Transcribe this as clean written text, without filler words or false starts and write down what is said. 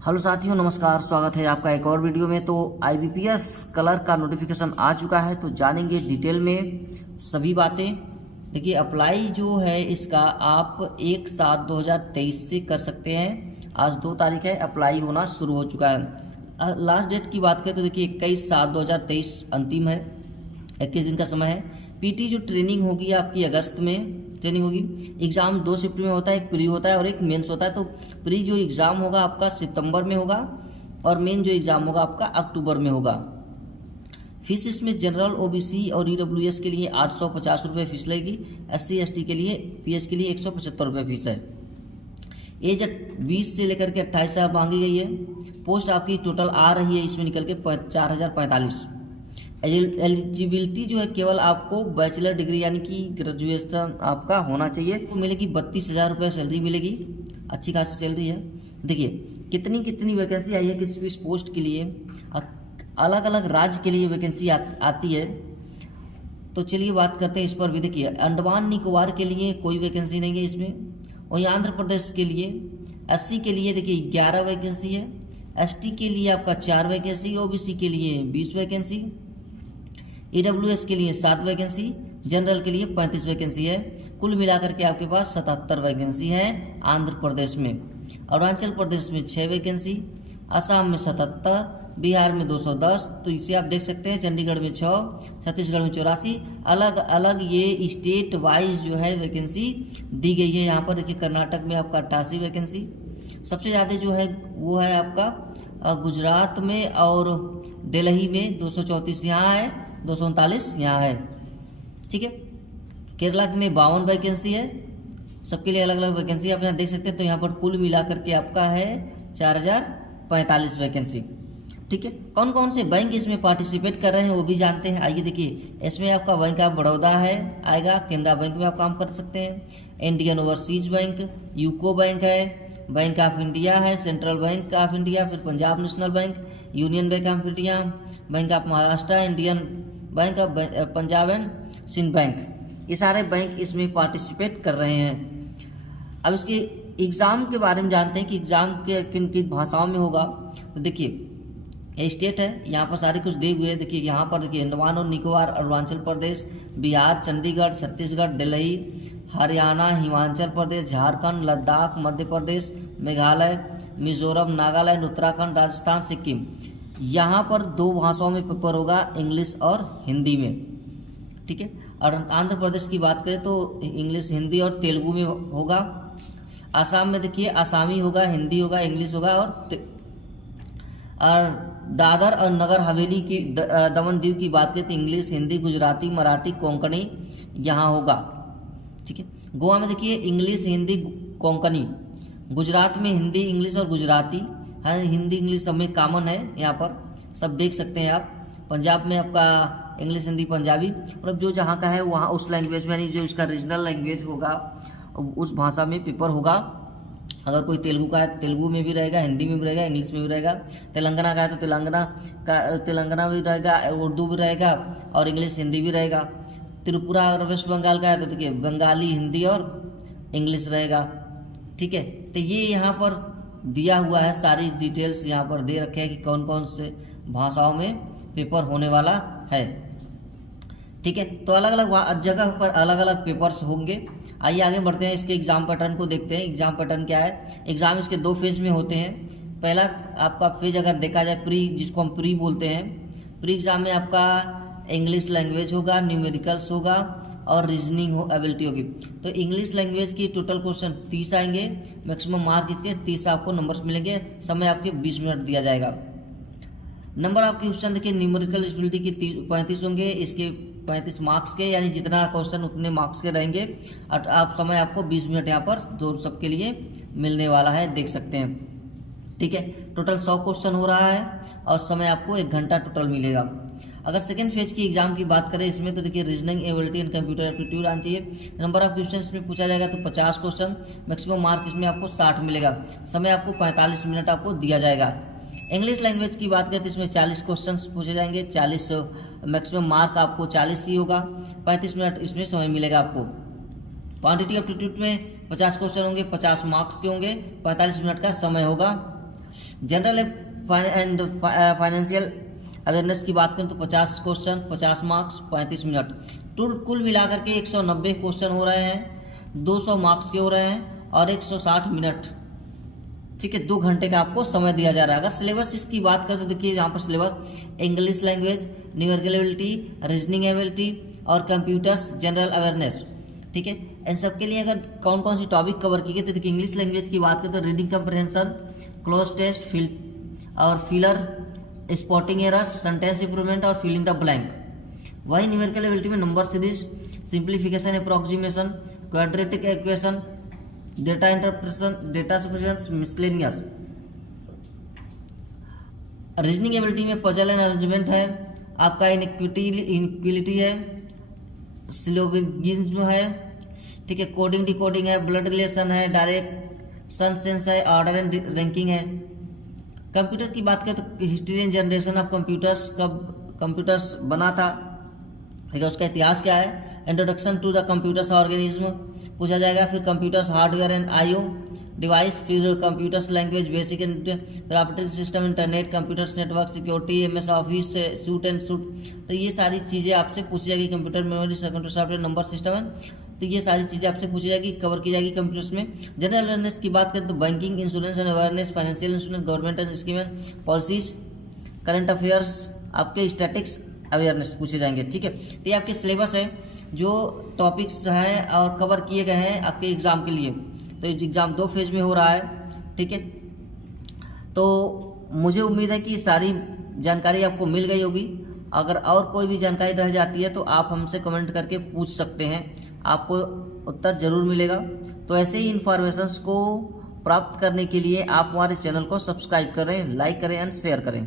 Hello साथियों, नमस्कार। स्वागत है आपका एक और वीडियो में। तो आईबीपीएस कलर का नोटिफिकेशन आ चुका है, तो जानेंगे डिटेल में सभी बातें। देखिए, अप्लाई जो है इसका आप 1/7/2023 से कर सकते हैं। आज 2 तारीख है, अप्लाई होना शुरू हो चुका है। लास्ट डेट की बात करें तो देखिए 21/7/2023 अंतिम है, 21 दिन का समय है। पीटी जो ट्रेनिंग होगी आपकी अगस्त में ट्रेनिंग होगी। एग्जाम 2 शिफ्ट में होता है, एक प्री होता है और एक मेंस होता है। तो प्री जो एग्जाम होगा आपका सितंबर में होगा और मेन जो एग्जाम होगा आपका अक्टूबर में होगा। फीस इसमें जनरल, ओबीसी और ईडब्ल्यूएस के लिए 850 रुपये फीस लगेगी। SC ST के लिए पीएच के लिए 175 रुपये फीस है। एज 20 से लेकर के 28 साल मांगी गई है। पोस्ट आपकी टोटल आ रही है इसमें निकल के 4045। एलिजिबिलिटी जो है केवल आपको बैचलर डिग्री यानी कि ग्रेजुएशन आपका होना चाहिए। तो मिलेगी 32,000 रुपये सैलरी मिलेगी, अच्छी खासी सैलरी है। देखिए कितनी वैकेंसी आई है किस पोस्ट के लिए, अलग अलग राज्य के लिए वैकेंसी आती है। तो चलिए बात करते हैं इस पर भी। देखिए अंडमान निकोबार के लिए कोई वैकेंसी नहीं है इसमें। वहीं आंध्र प्रदेश के लिए SC के लिए देखिए 11 वैकेंसी है। ST के लिए आपका 4 वैकेंसी, OBC के लिए 20 वैकेंसी, EWS के लिए 7 वैकेंसी, जनरल के लिए 35 वैकेंसी है। कुल मिलाकर के आपके पास 77 वैकेंसी है आंध्र प्रदेश में। अरुणाचल प्रदेश में 6 वैकेंसी, असम में 77, बिहार में 210। तो इसे आप देख सकते हैं, चंडीगढ़ में 6, छत्तीसगढ़ में 84। अलग अलग ये स्टेट वाइज जो है वैकेंसी दी गई है। यहाँ पर देखिए कर्नाटक में आपका 88 वैकेंसी, सबसे ज़्यादा जो है वो है आपका गुजरात में और दिल्ली में 234 यहाँ है, 239 यहाँ है। ठीक है, केरला में 52 वैकेंसी है। सबके लिए अलग अलग वैकेंसी आप यहाँ देख सकते हैं। तो यहाँ पर कुल मिला करके आपका है 4045 वैकेंसी। ठीक है, कौन कौन से बैंक इसमें पार्टिसिपेट कर रहे हैं वो भी जानते हैं। आइए देखिए, इसमें आपका बैंक ऑफ बड़ौदा है आएगा, केनरा बैंक में आप काम कर सकते हैं, Indian Overseas Bank, UCO Bank है, बैंक ऑफ इंडिया है, सेंट्रल बैंक ऑफ इंडिया, फिर Punjab National Bank, Union Bank of India, Bank of Maharashtra, Indian Bank of Punjab and Sindh Bank. ये सारे बैंक इसमें पार्टिसिपेट कर रहे हैं। अब इसके एग्ज़ाम के बारे में जानते हैं कि एग्ज़ाम के किन किन भाषाओं में होगा। तो देखिए ये स्टेट है, यहाँ पर सारे कुछ दिए हुए हैं। देखिए यहाँ पर देखिए अंडमान और निकोबार, अरुणाचल प्रदेश, बिहार, चंडीगढ़, छत्तीसगढ़, दिल्ली, हरियाणा, हिमाचल प्रदेश, झारखंड, लद्दाख, मध्य प्रदेश, मेघालय, मिजोरम, नागालैंड, उत्तराखंड, राजस्थान, सिक्किम। यहाँ पर 2 भाषाओं में पेपर होगा, इंग्लिश और हिंदी में। ठीक है, और आंध्र प्रदेश की बात करें तो इंग्लिश, हिंदी और तेलुगु में होगा। आसाम में देखिए आसामी होगा, हिंदी होगा, इंग्लिश होगा और दादर और नगर हवेली की दमन दीव की बात करें तो इंग्लिश, हिंदी, गुजराती, मराठी, कोंकणी यहाँ होगा। ठीक है, गोवा में देखिए इंग्लिश, हिंदी, कोंकणी। गुजरात में हिंदी, इंग्लिश और गुजराती है। हिंदी इंग्लिश सब में कॉमन है, यहाँ पर सब देख सकते हैं आप। पंजाब में आपका इंग्लिश, हिंदी, पंजाबी। और अब जो जहाँ का है वहाँ उस लैंग्वेज में, यानी जो इसका रीजनल लैंग्वेज होगा उस भाषा में पेपर होगा। अगर कोई तेलुगु का है तेलुगु में भी रहेगा, हिंदी में भी रहेगा, इंग्लिश में भी रहेगा। तेलंगाना का है तो तेलंगाना भी रहेगा, उर्दू भी रहेगा और इंग्लिश, हिंदी भी रहेगा। त्रिपुरा और वेस्ट बंगाल का है तो देखिए बंगाली, हिंदी और इंग्लिश रहेगा। ठीक है, तो ये यहाँ पर दिया हुआ है, सारी डिटेल्स यहाँ पर दे रखे हैं कि कौन कौन से भाषाओं में पेपर होने वाला है। ठीक है, तो अलग अलग जगह पर अलग अलग पेपर्स होंगे। आइए आगे बढ़ते हैं, इसके एग्जाम पैटर्न को देखते हैं। एग्जाम पैटर्न क्या है? एग्जाम इसके 2 फेज में होते हैं। पहला आपका फेज अगर देखा जाए प्री, जिसको हम प्री बोलते हैं, प्री एग्जाम में आपका इंग्लिश लैंग्वेज होगा, न्यूमेरिकल्स होगा और रीजनिंग एबिलिटी होगी। तो इंग्लिश लैंग्वेज की टोटल क्वेश्चन 30 आएंगे, मैक्सिमम मार्क इसके 30 आपको नंबर्स मिलेंगे। समय आपके 20 मिनट दिया जाएगा। नंबर आपके क्वेश्चन देखिए न्यूमेरिकल एबिलिटी की 35 होंगे, इसके 35 मार्क्स के, यानी जितना क्वेश्चन उतने मार्क्स के रहेंगे। और आप समय आपको 20 मिनट यहाँ पर दो सबके लिए मिलने वाला है, देख सकते हैं। ठीक है, टोटल 100 क्वेश्चन हो रहा है और समय आपको 1 घंटा टोटल मिलेगा। अगर सेकेंड फेज की एग्जाम की बात करें इसमें तो देखिए reasoning ability and computer aptitude आना चाहिए। नंबर ऑफ क्वेश्चन इसमें पूछा जाएगा तो 50 क्वेश्चन, मैक्सिमम मार्क इसमें आपको 60 मिलेगा। समय आपको 45 मिनट आपको दिया जाएगा। इंग्लिश लैंग्वेज की बात करें तो इसमें 40 क्वेश्चन पूछे जाएंगे, 40 मैक्सिमम मार्क आपको 40 ही होगा, 35 मिनट इसमें समय मिलेगा आपको। क्वांटिटी एप्टीट्यूड में 50 क्वेश्चन होंगे, 50 मार्क्स के होंगे, 45 मिनट का समय होगा। जनरल एंड फाइनेंशियल अवेयरनेस की बात करें तो 50 क्वेश्चन, 50 मार्क्स, 35 मिनट। कुल मिलाकर के 190 क्वेश्चन हो रहे हैं, 200 मार्क्स के हो रहे हैं और 160 मिनट। ठीक है, 2 घंटे का आपको समय दिया जा रहा है। अगर सिलेबस इसकी बात करें तो देखिए यहाँ पर syllabus English language, numerical ability, reasoning ability और कंप्यूटर्स जनरल अवेयरनेस। ठीक है, इन सब के लिए अगर कौन कौन सी टॉपिक कवर की गई तो देखिए इंग्लिश लैंग्वेज की बात करें तो reading comprehension, cloze test, filler, spotting errors, sentence improvement और फिलिंग द ब्लैंक। वही न्यूमेरिकल एबिलिटी में number series, simplification, approximation, quadratic equation, data interpretation, data sufficiency, miscellaneous. Reasoning ability में पजल एंड अरेंजमेंट है, आपका इनइक्विलिटी है, syllogism है, ठीक है, कोडिंग डिकोडिंग है, ब्लड रिलेशन है, डायरेक्शन सेंस है, ऑर्डर एंड रैंकिंग है। कंप्यूटर की बात करें तो history and generation of computers, कब कंप्यूटर्स बना था, ठीक है, उसका इतिहास क्या है, introduction to the computers organism पूछा जाएगा, फिर computers hardware and IO device, फिर computers language basic and operating system, internet, computers network, security, MS office suite and suite. तो ये सारी चीज़ें आपसे पूछी जाएगी। Computer memory, computer software, number system है, तो ये सारी चीज़ें आपसे पूछी जाएगी, कवर की जाएगी कंप्यूटर्स में। जनरल अवेयरनेस की बात करें तो banking, insurance and awareness, financial insurance, government and scheme and policies, current affairs, आपके स्टैटिक्स अवेयरनेस पूछे जाएंगे। ठीक है, तो ये आपके सिलेबस है जो टॉपिक्स हैं और कवर किए गए हैं आपके एग्जाम के लिए। तो एग्जाम 2 फेज में हो रहा है। ठीक है, तो मुझे उम्मीद है कि सारी जानकारी आपको मिल गई होगी। अगर और कोई भी जानकारी रह जाती है तो आप हमसे कमेंट करके पूछ सकते हैं, आपको उत्तर जरूर मिलेगा। तो ऐसे ही इन्फॉर्मेशंस को प्राप्त करने के लिए आप हमारे चैनल को सब्सक्राइब करें, लाइक करें एंड शेयर करें।